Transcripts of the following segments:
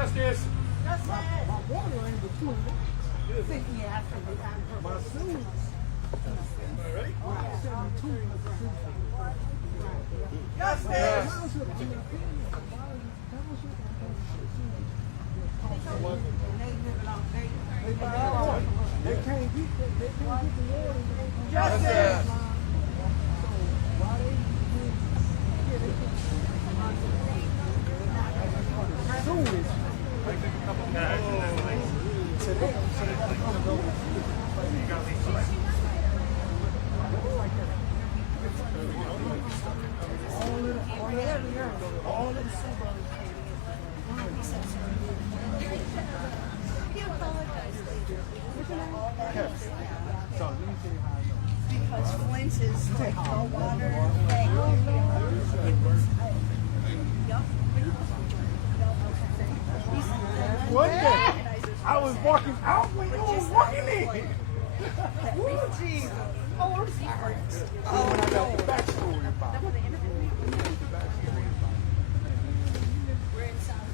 Justice. They can't get the water. Justice. Because Flint is like a water thing. One day, I was walking out when you were walking in. Oh, Jesus. Oh, I'm sorry. Oh, I got the backstory about it. We're in South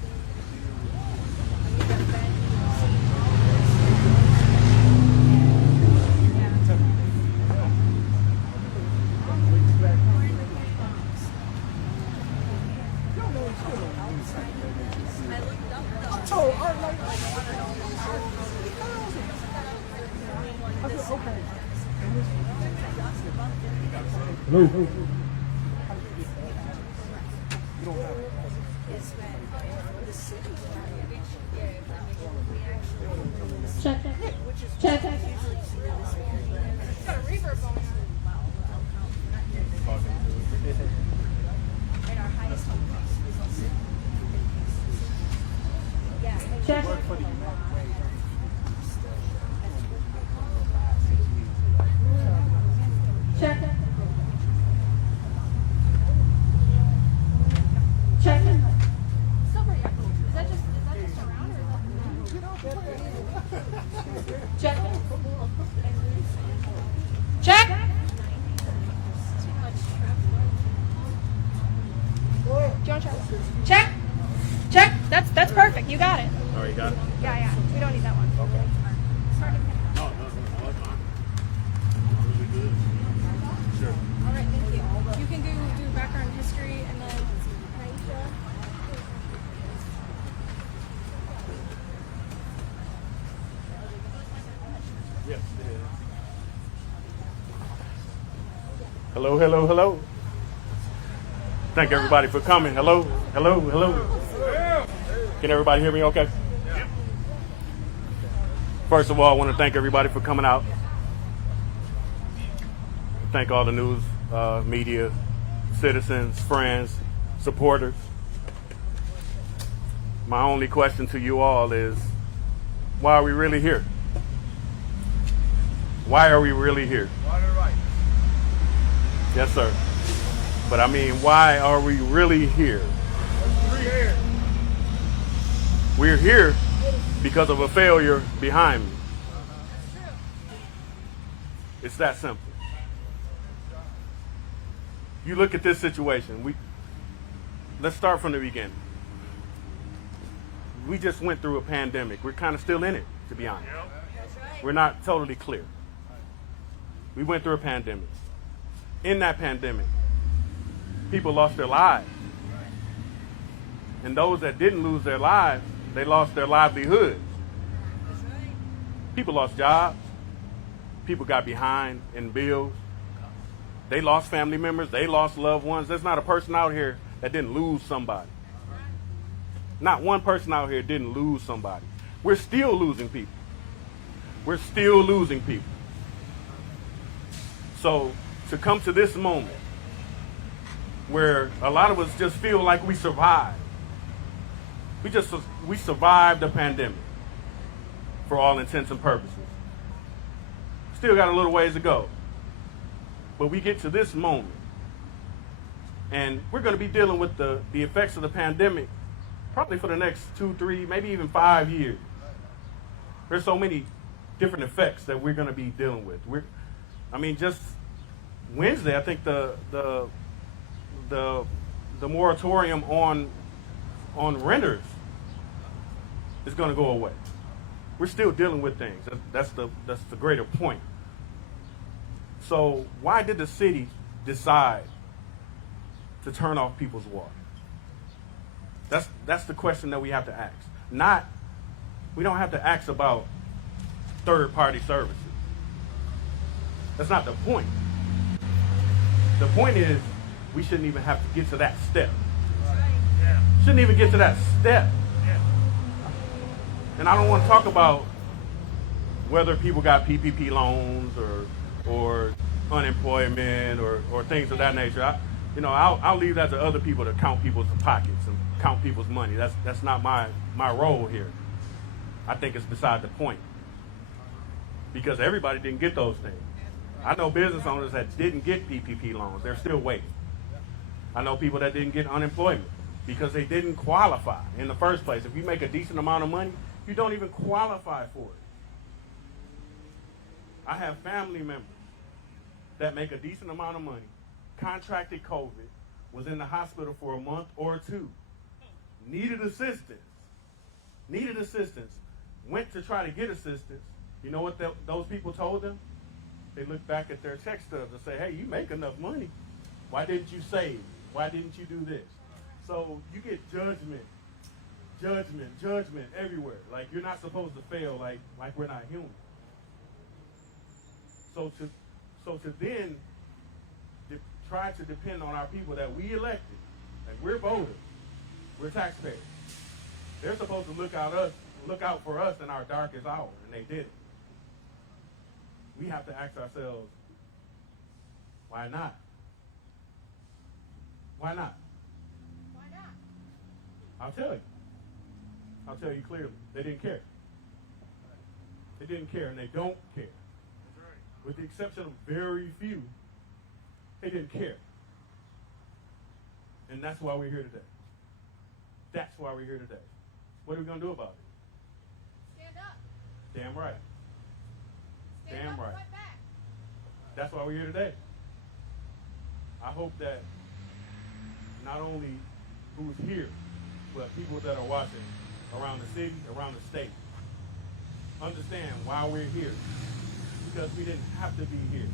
Check. Check. got a reverb going on. And our highest home is also. Yeah. Check. Check. Check. Silver echo. Is that just around or Check. Check. Check. Check. That's perfect. You got it. Oh, you got it? Yeah. We don't need that one. Okay. Start again. No, that's fine. Really good. Sure. All right, thank you. You can do background history and then Naisha. Yes, it is. Hello, hello, hello. Thank everybody for coming. Hello, hello, hello. Can everybody hear me okay? First of all, I want to thank everybody for coming out. Thank all the news, media, citizens, friends, supporters. My only question to you all is, why are we really here? Why are we really here? Yes, sir. But I mean, why are we really here? We're here because of a failure behind me. It's that simple. You look at this situation. Let's start from the beginning. We just went through a pandemic. We're kind of still in it, to be honest. We're not totally clear. We went through a pandemic. In that pandemic, people lost their lives. And those that didn't lose their lives, they lost their livelihood. People lost jobs. People got behind in bills. They lost family members. They lost loved ones. There's not a person out here that didn't lose somebody. Not one person out here didn't lose somebody. We're still losing people. We're still losing people. So to come to this moment where a lot of us just feel like we survived. We survived the pandemic for all intents and purposes. Still got a little ways to go. But we get to this moment and we're going to be dealing with the effects of the pandemic probably for the next 2, 3, maybe even 5 years. There's so many different effects that we're going to be dealing with. Just Wednesday, I think the moratorium on renters is going to go away. We're still dealing with things. That's the greater point. So why did the city decide to turn off people's water? That's the question that we have to ask. We don't have to ask about third-party services. That's not the point. The point is we shouldn't even have to get to that step. Shouldn't even get to that step. And I don't want to talk about whether people got PPP loans or unemployment or things of that nature. I'll leave that to other people to count people's pockets and count people's money. That's not my role here. I think it's beside the point. Because everybody didn't get those things. I know business owners that didn't get PPP loans. They're still waiting. I know people that didn't get unemployment because they didn't qualify in the first place. If you make a decent amount of money, you don't even qualify for it. I have family members that make a decent amount of money, contracted COVID, was in the hospital for a month or two, needed assistance, went to try to get assistance. You know what those people told them? They looked back at their check stubs and say, hey, you make enough money. Why didn't you save? Why didn't you do this? So you get judgment everywhere. Like you're not supposed to fail like we're not human. So to then try to depend on our people that we elected, like we're voters, we're taxpayers. They're supposed to look out for us in our darkest hour, and they didn't. We have to ask ourselves, why not? Why not? Why not? I'll tell you clearly. They didn't care. They didn't care, and they don't care. With the exception of very few, they didn't care. And that's why we're here today. That's why we're here today. What are we going to do about it? Stand up. Damn right. Stand Damn up right. and fight back. That's why we're here today. I hope that not only who's here, but people that are watching around the city, around the state, understand why we're here. Because we didn't have to be here.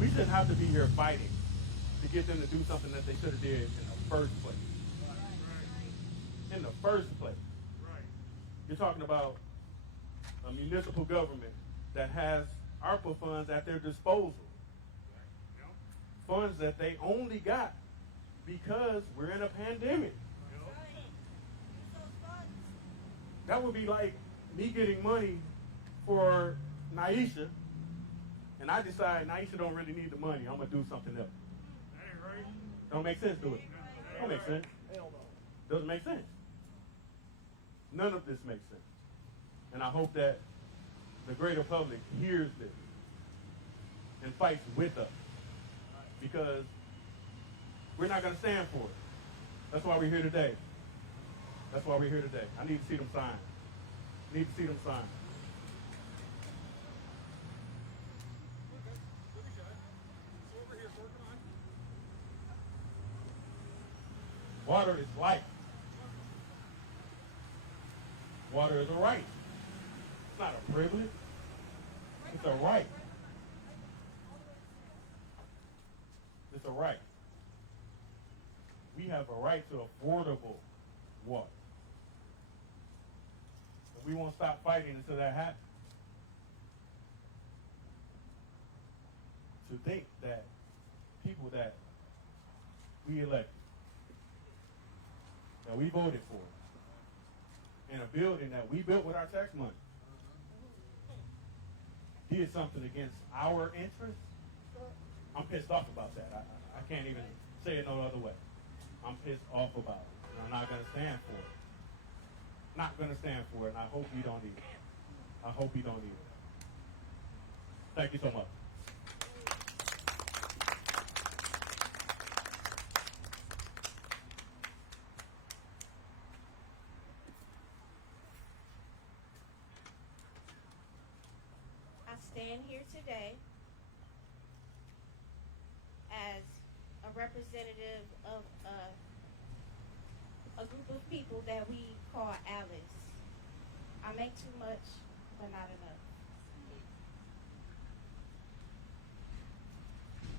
We shouldn't have to be here fighting to get them to do something that they should have did in the first place. In the first place. You're talking about a municipal government that has ARPA funds at their disposal. Funds that they only got because we're in a pandemic. That would be like me getting money for Naisha, and I decide Naisha don't really need the money. I'm going to do something else. Don't make sense, do it? Don't make sense. Doesn't make sense. None of this makes sense. And I hope that the greater public hears this and fights with us, because we're not going to stand for it. That's why we're here today. That's why we're here today. I need to see them sign. Need to see them sign. Water is life. Water is a right. It's not a privilege. It's a right. It's a right. We have a right to affordable water. And we won't stop fighting until that happens. To think that people that we elected, that we voted for, in a building that we built with our tax money, did something against our interests, I'm pissed off about that. I can't even say it no other way. I'm pissed off about it. And I'm not going to stand for it. Not going to stand for it, and I hope you don't either. I hope you don't either. Thank you so much. I stand here today as a representative of a group of people that we call allies. I make too much, but not enough.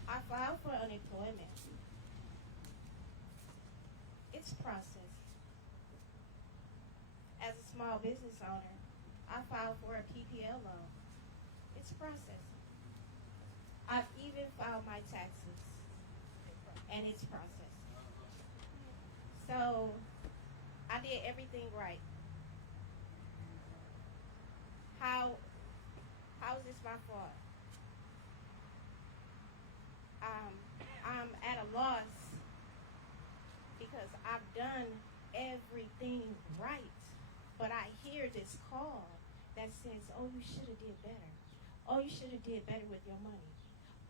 I filed for unemployment. It's process. As a small business owner, I filed for a PPL loan. It's process. I've even filed my taxes, and it's process. So I did everything right. How is this my fault? I'm at a loss because I've done everything right, but I hear this call that says, "Oh, you should have did better. Oh, you should have did better with your money.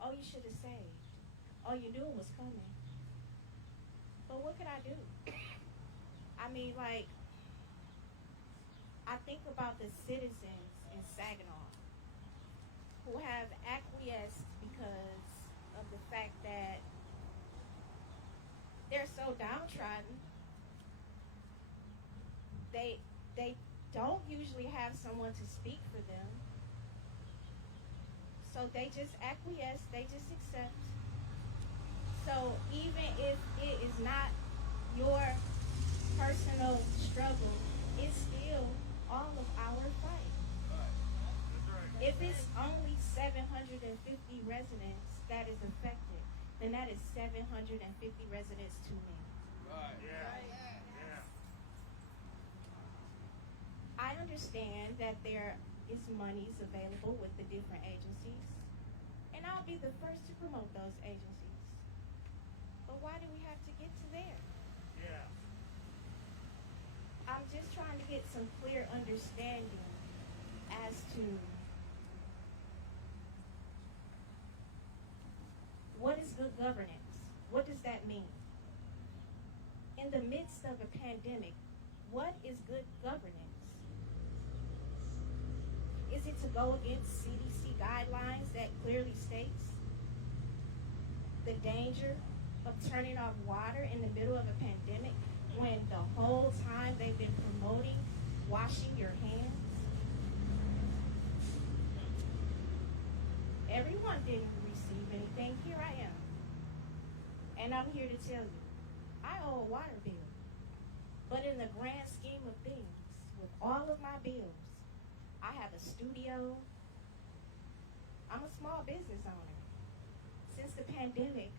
Oh, you should have saved. Oh, you knew it was coming." But what could I do? I mean, like, I think about the citizens in Saginaw who have acquiesced because of the fact that they're so downtrodden. They don't usually have someone to speak for them. So they just acquiesce, they just accept. So even if it is not your personal struggle, it's still all of our fight. If it's only 750 residents that is affected, then that is 750 residents too many. I understand that there is monies available with the different agencies, and I'll be the first to promote those agencies. But why do we have to get to there? I'm just trying to get some clear understanding as to what is good governance? What does that mean? In the midst of a pandemic, what is good governance? Is it to go against CDC guidelines that clearly states the danger of turning off water in the middle of a pandemic when the whole time they've been promoting washing your hands? Everyone didn't receive anything. Here I am. And I'm here to tell you, I owe a water bill. But in the grand scheme of things, with all of my bills, I have a studio. I'm a small business owner. Since the pandemic,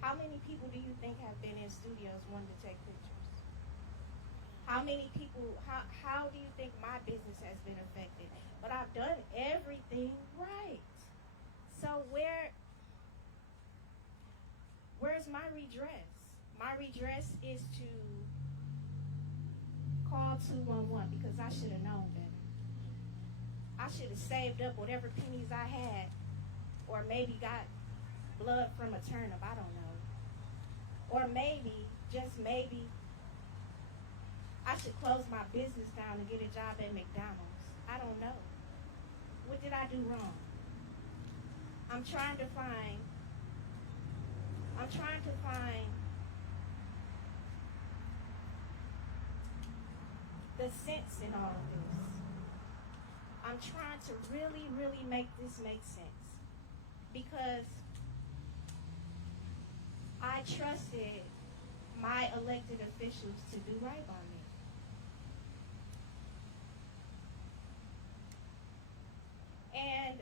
how many people do you think have been in studios wanting to take pictures? How many people, how do you think my business has been affected? But I've done everything right. So where's my redress? My redress is to call 211 because I should have known better. I should have saved up whatever pennies I had, or maybe got blood from a turnip, I don't know. Or maybe, just maybe, I should close my business down and get a job at McDonald's. I don't know. What did I do wrong? I'm trying to find the sense in all of this. I'm trying to really, really make this make sense. Because I trusted my elected officials to do right by me. And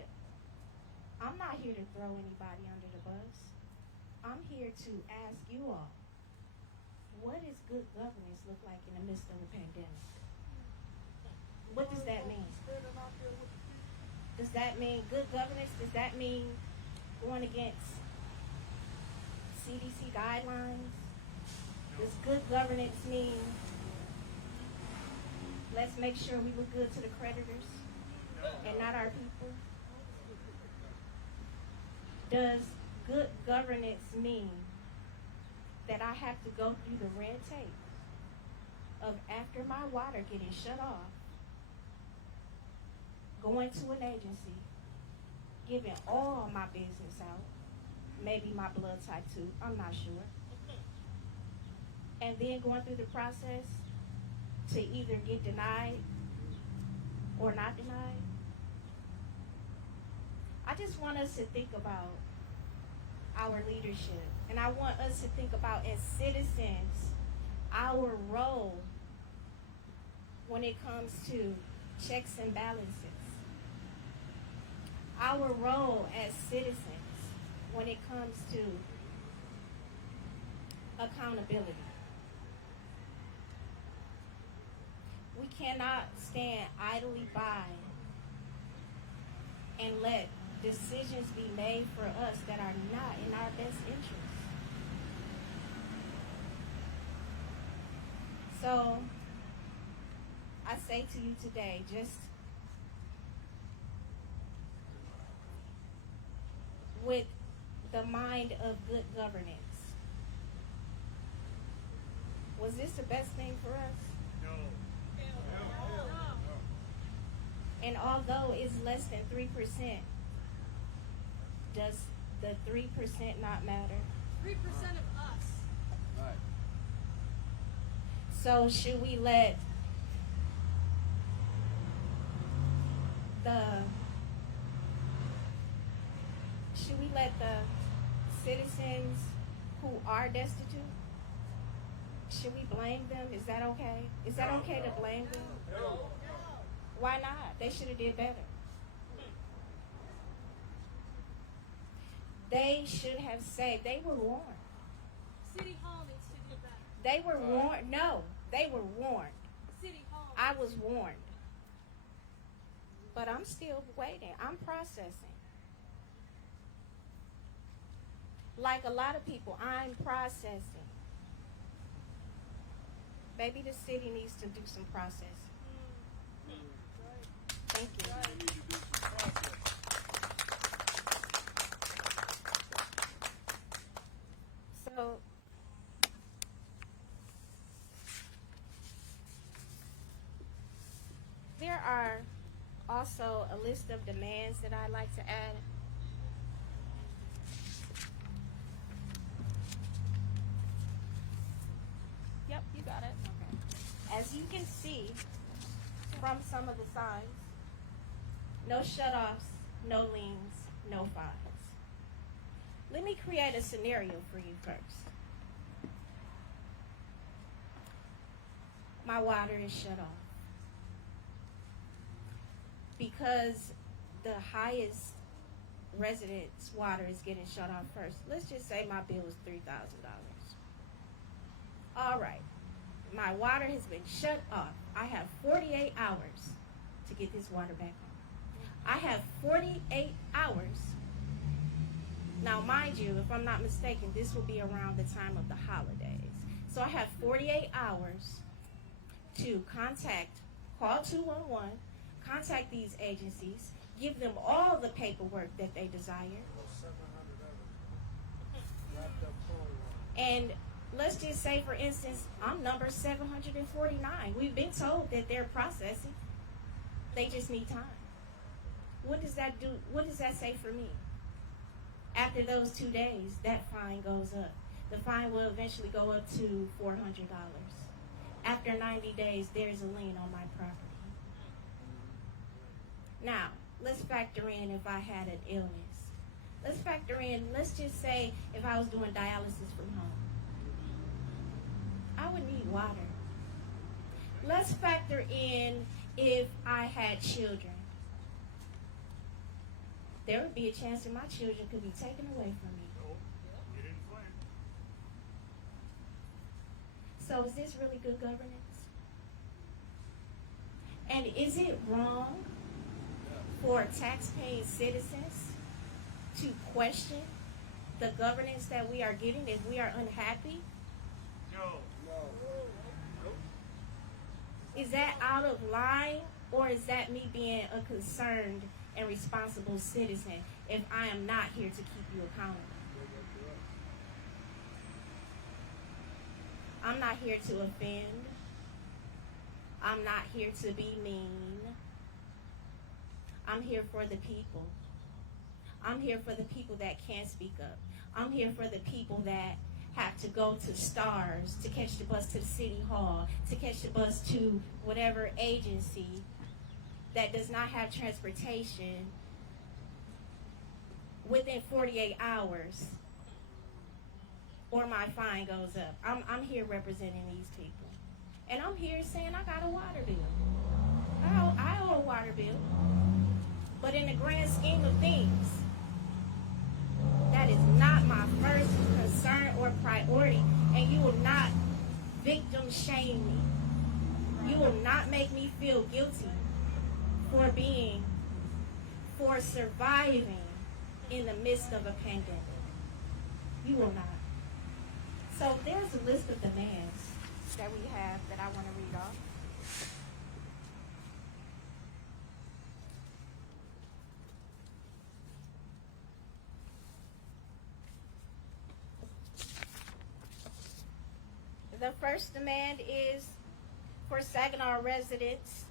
I'm not here to throw anybody under the bus. I'm here to ask you all, what does good governance look like in the midst of a pandemic? What does that mean? Does that mean good governance? Does that mean going against CDC guidelines? Does good governance mean let's make sure we look good to the creditors and not our people? Does good governance mean that I have to go through the red tape of, after my water getting shut off, going to an agency, giving all my business out, maybe my blood type too, I'm not sure, and then going through the process to either get denied or not denied. I just want us to think about our leadership. And I want us to think about, as citizens, our role when it comes to checks and balances. Our role as citizens when it comes to accountability. We cannot stand idly by and let decisions be made for us that are not in our best interest. So, I say to you today, just with the mind of good governance, was this the best thing for us? No. And although it's less than 3%, does the 3% not matter? 3% of us. Right. So should we let the citizens who are destitute, should we blame them? Is that okay? Is that okay to blame them? No. Why not? They should have did better. They should have saved. They were warned. City Hall needs to do better. They were warned. No, they were warned. City Hall. I was warned. But I'm still waiting. I'm processing. Like a lot of people, I'm processing. Maybe the city needs to do some processing. Thank you. We need to do some process. So, there are also a list of demands that I'd like to add. Yep, you got it. Okay. As you can see from some of the signs, no shutoffs, no liens, no fines. Let me create a scenario for you first. My water is shut off because the highest residence water is getting shut off first. Let's just say my bill is $3,000. All right, my water has been shut off. I have 48 hours to get this water back on. I have 48 hours. Now, mind you, if I'm not mistaken, this will be around the time of the holidays. So I have 48 hours to call 211, contact these agencies, give them all the paperwork that they desire. And let's just say, for instance, I'm number 749. We've been told that they're processing. They just need time. What does that do? What does that say for me? After those 2 days, that fine goes up. The fine will eventually go up to $400. After 90 days, there's a lien on my property. Now, let's factor in if I had an illness. Let's factor in, let's just say if I was doing dialysis from home. I would need water. Let's factor in if I had children. There would be a chance that my children could be taken away from me. So is this really good governance? And is it wrong for tax-paying citizens to question the governance that we are getting if we are unhappy? No. Is that out of line, or is that me being a concerned and responsible citizen if I am not here to keep you accountable? I'm not here to offend. I'm not here to be mean. I'm here for the people. I'm here for the people that can't speak up. I'm here for the people that have to go to Stars to catch the bus to the city hall, to catch the bus to whatever agency that does not have transportation within 48 hours, or my fine goes up. I'm here representing these people. And I'm here saying I got a water bill. I owe a water bill. But in the grand scheme of things, that is not my first concern or priority. And you will not victim shame me. You will not make me feel guilty for surviving in the midst of a pandemic. You will not. So there's a list of demands that we have that I want to read off. The first demand is for Saginaw residents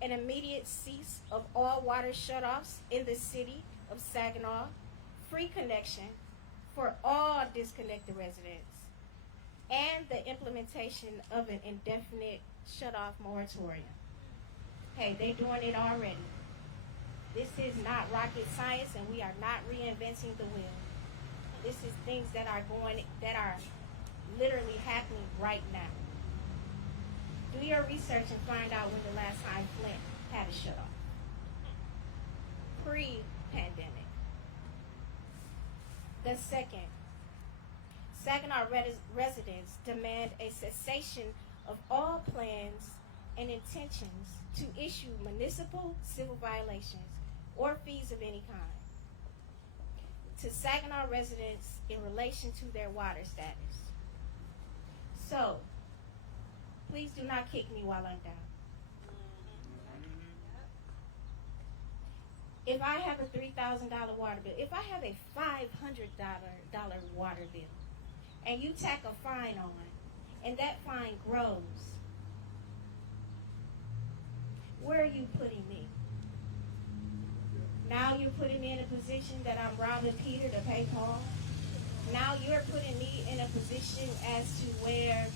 an immediate cease of all water shutoffs in the city of Saginaw, free connection for all disconnected residents, and the implementation of an indefinite shutoff moratorium. Hey, they're doing it already. This is not rocket science, and we are not reinventing the wheel. This is things that are literally happening right now. Do your research and find out when the last time Flint had a shutoff. Pre-pandemic. The second, Saginaw residents demand a cessation of all plans and intentions to issue municipal civil violations or fees of any kind to Saginaw residents in relation to their water status. So, please do not kick me while I'm down. If I have a $3,000 water bill, if I have a $500 water bill, and you tack a fine on, and that fine grows, where are you putting me? Now you're putting me in a position that I'm robbing Peter to pay Paul. Now you're putting me in a position as to where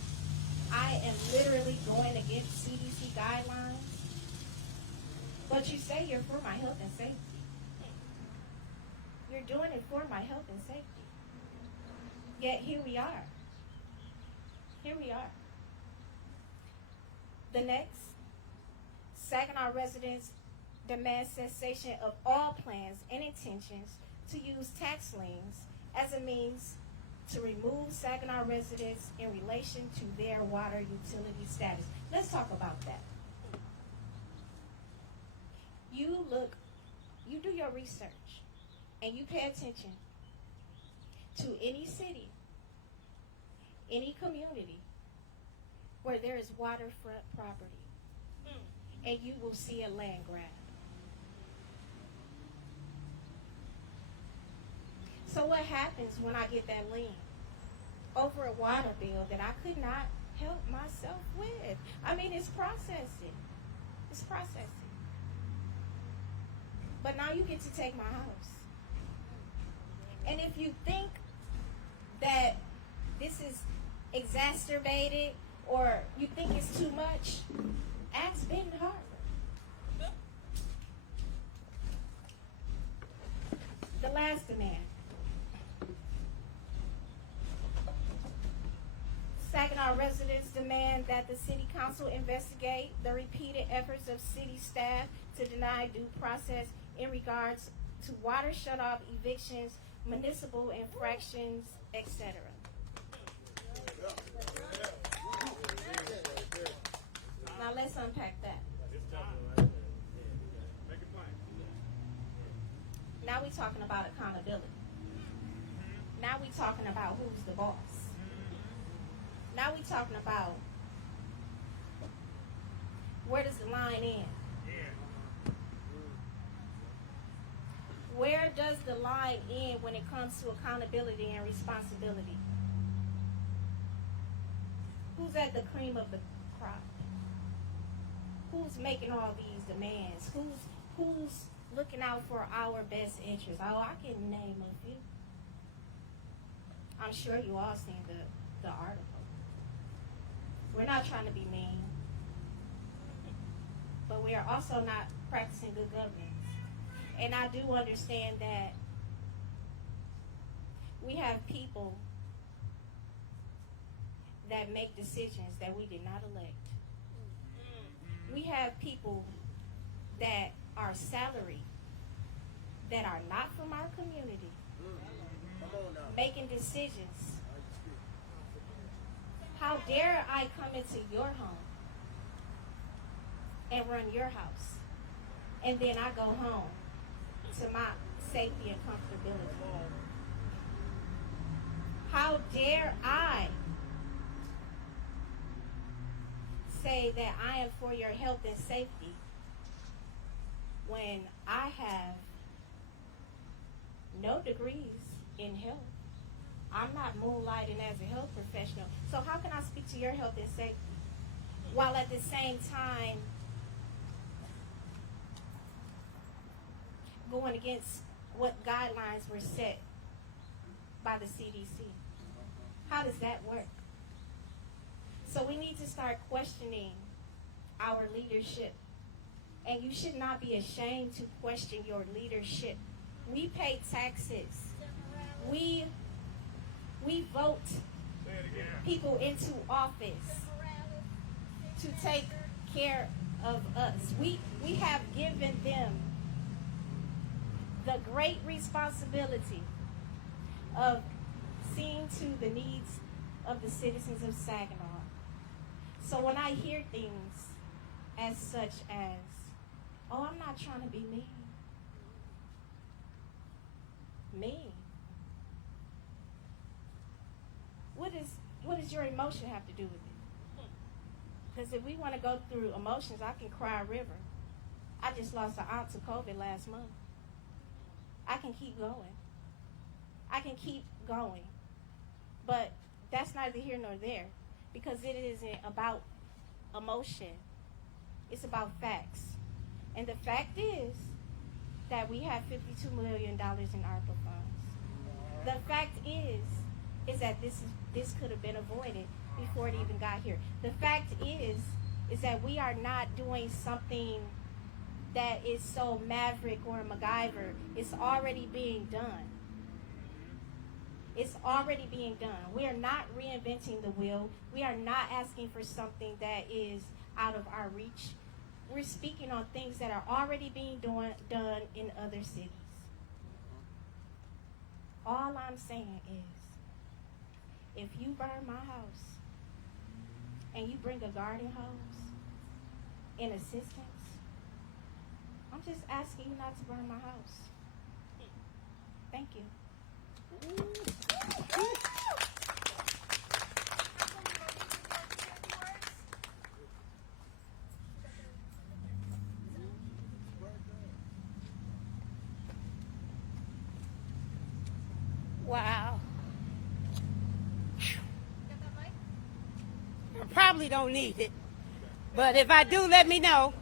I am literally going against CDC guidelines. But you say you're for my health and safety. You're doing it for my health and safety. Yet here we are. Here we are. The next, Saginaw residents demand cessation of all plans and intentions to use tax liens as a means to remove Saginaw residents in relation to their water utility status. Let's talk about that. You do your research, and you pay attention to any city, any community where there is waterfront property, and you will see a land grab. So what happens when I get that lien over a water bill that I could not help myself with? I mean, it's processing. It's processing. But now you get to take my house. And if you think that this is exacerbated or you think it's too much, ask Ben Harvard. The last demand. Saginaw residents demand that the city council investigate the repeated efforts of city staff to deny due process in regards to water shutoff evictions, municipal infractions, etc. Now let's unpack that. Now we're talking about accountability. Now we're talking about who's the boss. Now we're talking about where does the line end? Where does the line end when it comes to accountability and responsibility? Who's at the cream of the crop? Who's making all these demands? Who's looking out for our best interests? Oh, I can name a few. I'm sure you all seen the article. We're not trying to be mean, but we are also not practicing good governance. And I do understand that we have people that make decisions that we did not elect. We have people that are salaried, that are not from our community, making decisions. How dare I come into your home and run your house, and then I go home to my safety and comfortability? How dare I say that I am for your health and safety when I have no degrees in health? I'm not moonlighting as a health professional. So how can I speak to your health and safety while at the same time going against what guidelines were set by the CDC? How does that work? So we need to start questioning our leadership. And you should not be ashamed to question your leadership. We pay taxes. We vote people into office to take care of us. We have given them the great responsibility of seeing to the needs of the citizens of Saginaw. So when I hear things as such as, oh, I'm not trying to be mean. Mean? What does your emotion have to do with it? Because if we want to go through emotions, I can cry a river. I just lost an aunt to COVID last month. I can keep going. I can keep going. But that's neither here nor there, because it isn't about emotion. It's about facts. And the fact is that we have $52 million in ARPA funds. The fact is that this could have been avoided before it even got here. The fact is that we are not doing something that is so maverick or MacGyver. It's already being done. It's already being done. We are not reinventing the wheel. We are not asking for something that is out of our reach. We're speaking on things that are already being done in other cities. All I'm saying is, if you burn my house and you bring a garden hose in assistance, I'm just asking you not to burn my house. Thank you. Wow. I probably don't need it, but if I do, let me know.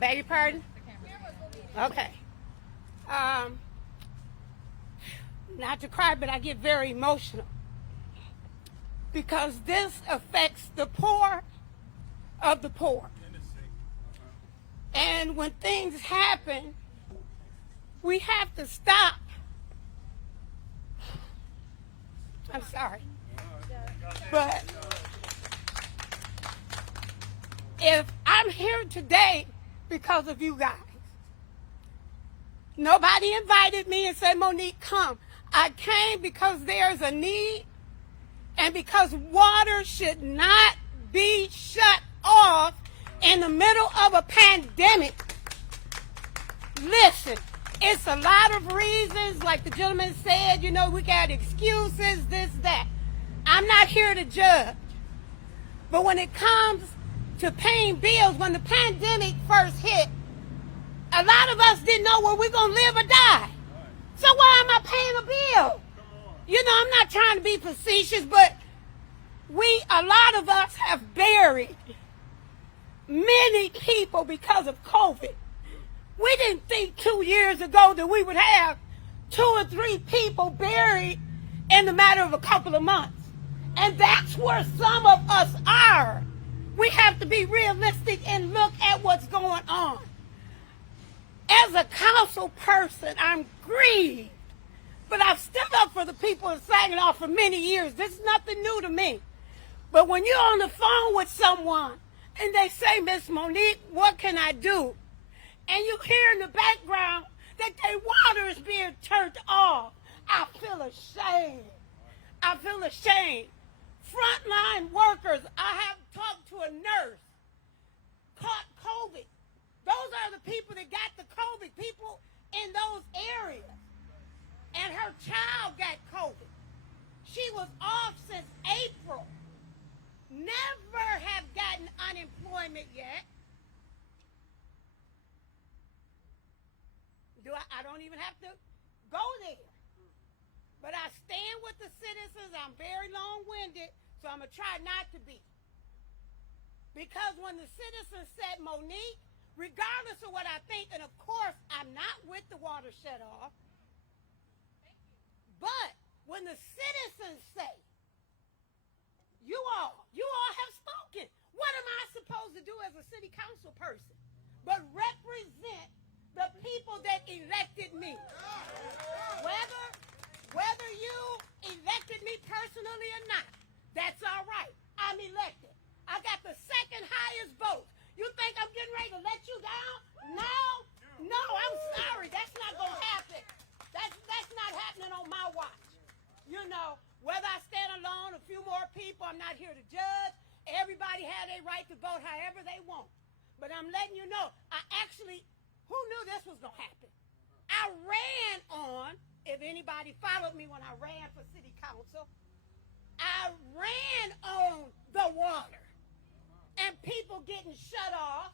Beg your pardon? Okay. Not to cry, but I get very emotional because this affects the poor of the poor. And when things happen, we have to stop. I'm sorry. But if I'm here today because of you guys, nobody invited me and said, Monique, come. I came because there's a need and because water should not be shut off in the middle of a pandemic. Listen, it's a lot of reasons, like the gentleman said, you know, we got excuses, this, that. I'm not here to judge. But when it comes to paying bills, when the pandemic first hit, a lot of us didn't know where we're going to live or die. So why am I paying a bill? You know, I'm not trying to be facetious, but a lot of us have buried many people because of COVID. We didn't think 2 years ago that we would have 2 or 3 people buried in the matter of a couple of months. And that's where some of us are. We have to be realistic and look at what's going on. As a council person, I'm grieved. But I've stood up for the people of Saginaw for many years. This is nothing new to me. But when you're on the phone with someone and they say, Miss Monique, what can I do? And you hear in the background that their water is being turned off, I feel ashamed. I feel ashamed. Frontline workers, I have talked to a nurse, caught COVID. Those are the people that got the COVID, people in those areas. And her child got COVID. She was off since April. Never have gotten unemployment yet. I don't even have to go there. But I stand with the citizens. I'm very long-winded, so I'm going to try not to be. Because when the citizens said, Monique, regardless of what I think, and of course I'm not with the water shut off, but when the citizens say, you all have spoken. What am I supposed to do as a city council person but represent the people that elected me? Whether you elected me personally or not, that's all right. I'm elected. I got the second highest vote. You think I'm getting ready to let you down? No, I'm sorry. That's not going to happen. That's not happening on my watch. You know, whether I stand alone, a few more people, I'm not here to judge. Everybody had a right to vote however they want. But I'm letting you know, who knew this was going to happen? I ran on, if anybody followed me when I ran for city council, I ran on the water and people getting shut off.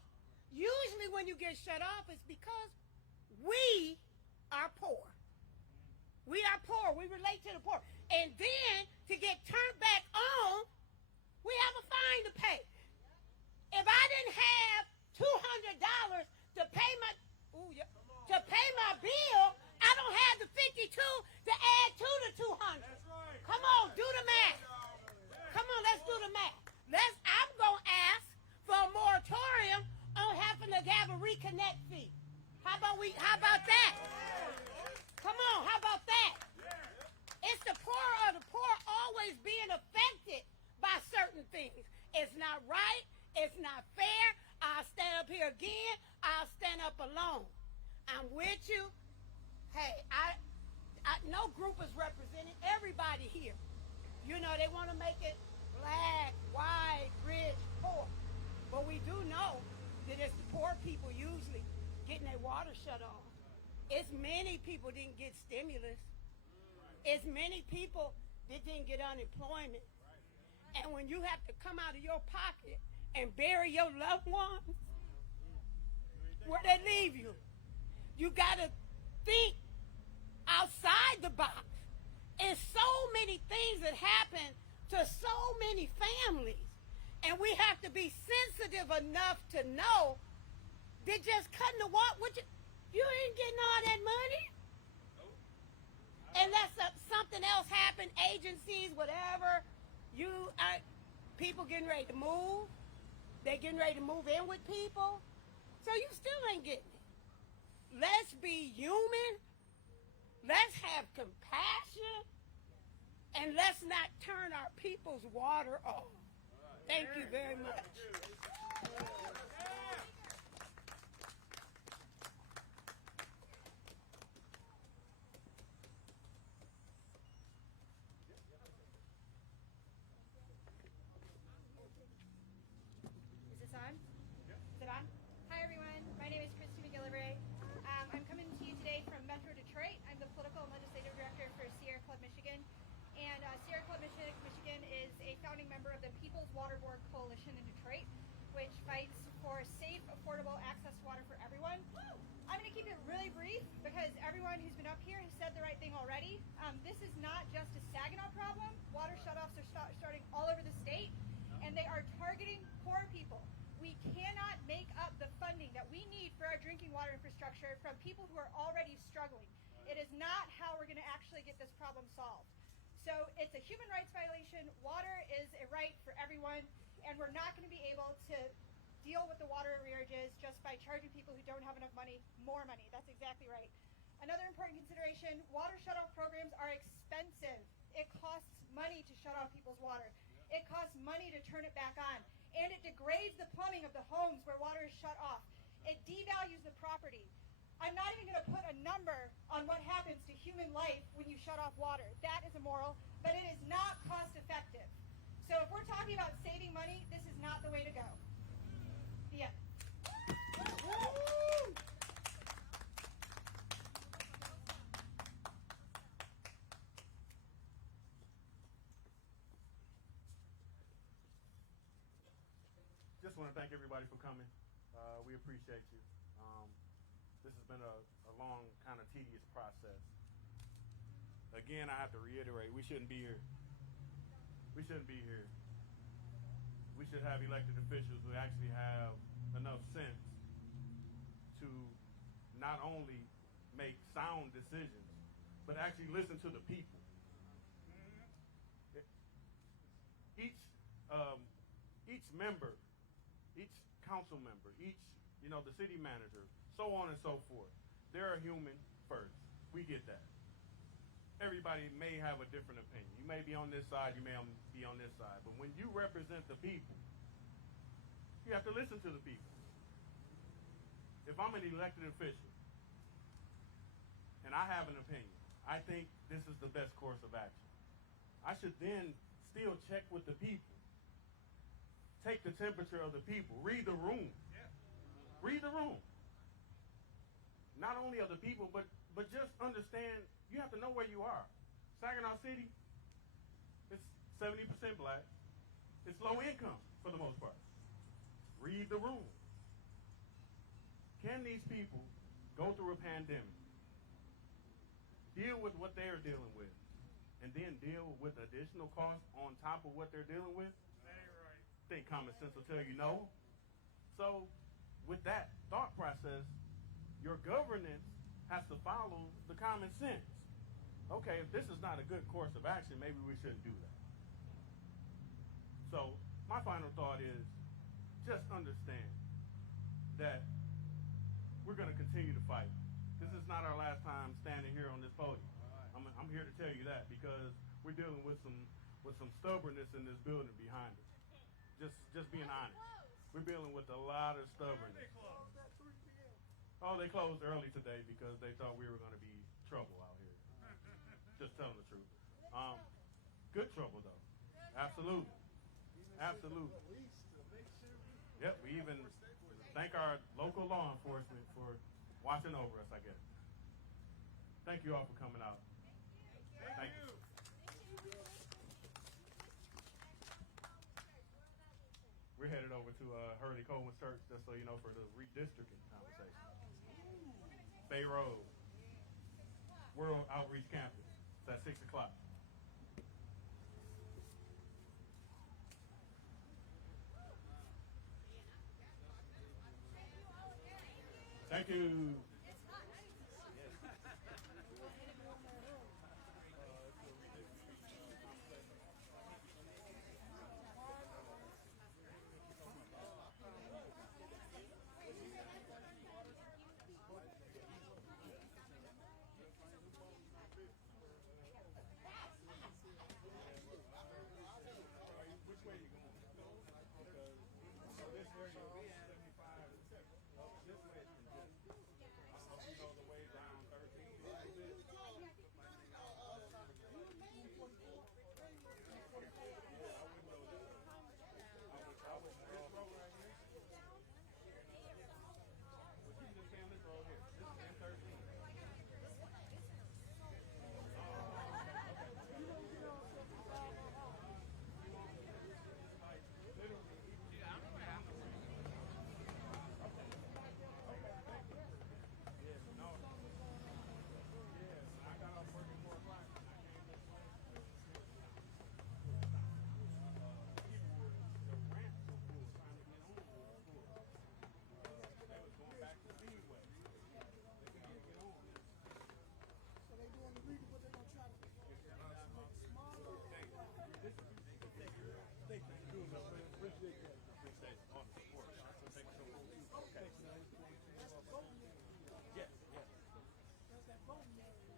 Usually when you get shut off, it's because we are poor. We are poor. We relate to the poor. And then to get turned back on, we have a fine to pay. If I didn't have $200 to pay my bill, I don't have the 52 to add to the 200. Come on, do the math. Come on, let's do the math. I'm going to ask for a moratorium on having to have a reconnect fee. How about that? Come on, how about that? It's the poor of the poor always being affected by certain things. It's not right. It's not fair. I'll stand up here again. I'll stand up alone. I'm with you. Hey, no group is represented. Everybody here. You know, they want to make it black, white, rich, poor. But we do know that it's the poor people usually getting their water shut off. It's many people didn't get stimulus. It's many people that didn't get unemployment. And when you have to come out of your pocket and bury your loved ones, where they leave you? You got to think outside the box. It's so many things that happen to so many families. And we have to be sensitive enough to know that just cutting the water, you ain't getting all that money. Unless something else happened, agencies, whatever, people getting ready to move. They're getting ready to move in with people. So you still ain't getting it. Let's be human. Let's have compassion. And let's not turn our people's water off. Thank you very much. Is this on? Is it on? Hi everyone, my name is Christy McGillivray. I'm coming to you today from Metro Detroit. I'm the political and legislative director for Sierra Club Michigan. And Sierra Club Michigan is a founding member of the People's Water Board Coalition in Detroit, which fights for safe, affordable access to water for everyone. I'm going to keep it really brief because everyone who's been up here has said the right thing already. This is not just a Saginaw problem. Water shutoffs are starting all over the state, and they are targeting poor people. We cannot make up the funding that we need for our drinking water infrastructure from people who are already struggling. It is not how we're going to actually get this problem solved. So it's a human rights violation. Water is a right for everyone, and we're not going to be able to deal with the water arrearages just by charging people who don't have enough money more money. That's exactly right. Another important consideration, water shutoff programs are expensive. It costs money to shut off people's water. It costs money to turn it back on. And it degrades the plumbing of the homes where water is shut off. It devalues the property. I'm not even going to put a number on what happens to human life when you shut off water. That is immoral, but it is not cost effective. So if we're talking about saving money, this is not the way to go. The end. Just want to thank everybody for coming. We appreciate you. This has been a long, kind of tedious process. Again, I have to reiterate, we shouldn't be here. We shouldn't be here. We should have elected officials who actually have enough sense to not only make sound decisions, but actually listen to the people. Each member, each council member, the city manager, so on and so forth, they're a human first. We get that. Everybody may have a different opinion. You may be on this side, you may be on this side. But when you represent the people, you have to listen to the people. If I'm an elected official and I have an opinion, I think this is the best course of action. I should then still check with the people. Take the temperature of the people. Read the room. Read the room. Not only of the people, but just understand, you have to know where you are. Saginaw City, it's 70% black. It's low income for the most part. Read the room. Can these people go through a pandemic, deal with what they're dealing with, and then deal with additional costs on top of what they're dealing with? That ain't right. I think common sense will tell you no. So with that thought process, your governance has to follow the common sense. Okay, if this is not a good course of action, maybe we shouldn't do that. So my final thought is, just understand that we're going to continue to fight. This is not our last time standing here on this podium. I'm here to tell you that, because we're dealing with some stubbornness in this building behind us. Just being honest. We're dealing with a lot of stubbornness. Oh, they closed early today because they thought we were going to be trouble out here. Just telling the truth. Good trouble, though. Absolutely. Absolutely. Yep, we even thank our local law enforcement for watching over us, I guess. Thank you all for coming out. Thank you. We're headed over to Hurley Coleman Church, just so you know, for the redistricting conversation. Bay Road, World Outreach Campus. It's at 6 o'clock. Thank you. Which way are you going? Because this area is 75. This way is congested. Appreciate all the support. So thank you so much. Okay. Yes, yes.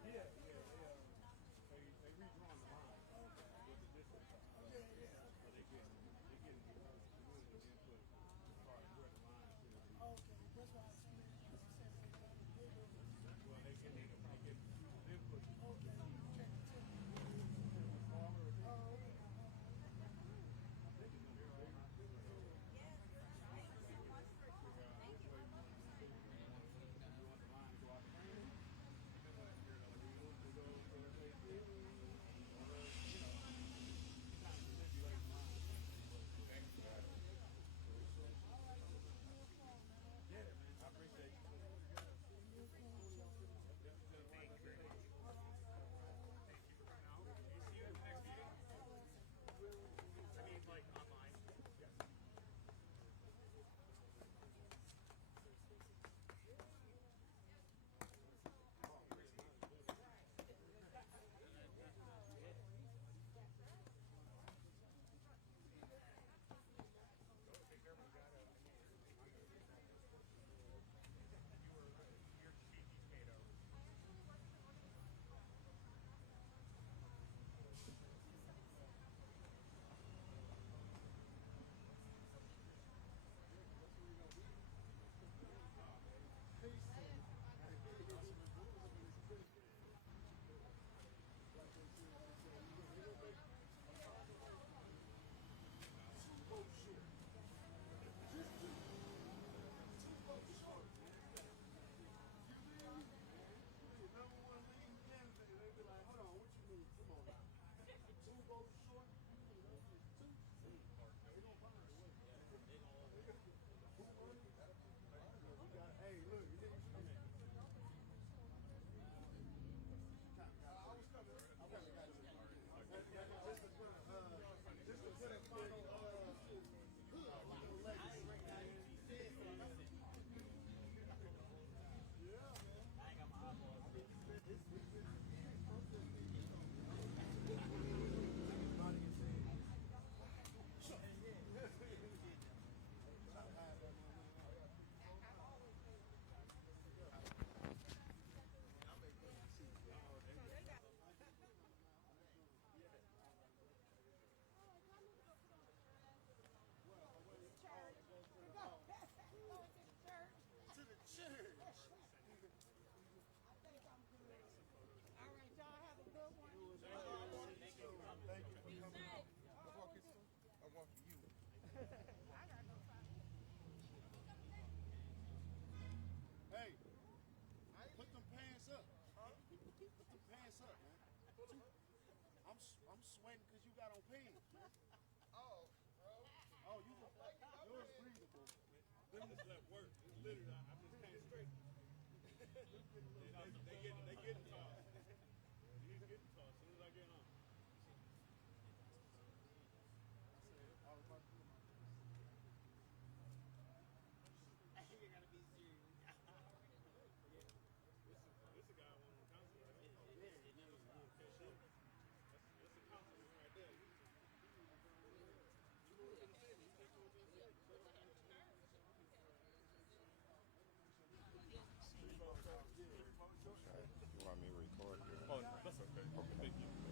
Yeah. They redrawing the line with the district. So they getting the community input as far as where the line should be. Okay, that's why I see it. Well, they get input. Okay, check it. Yeah, man, I appreciate you. Thank you very much. Thank you for coming out. Can you see you at the next meeting? I mean, like online. Yes. To the church. All right, y'all have a good one. Thank you for coming out. I'm walking you. Hey, put them pants up. Put them pants up, man. I'm sweating because you got on pants. Oh, yours breathable. Business left work. It's literally, I just came straight. they getting tall. He's getting tall as soon as I get on. You gotta be serious. This a guy I want on council, right? Okay, sure. That's a councilman right there. You want me to record? Oh, no, that's okay. Okay, thank you.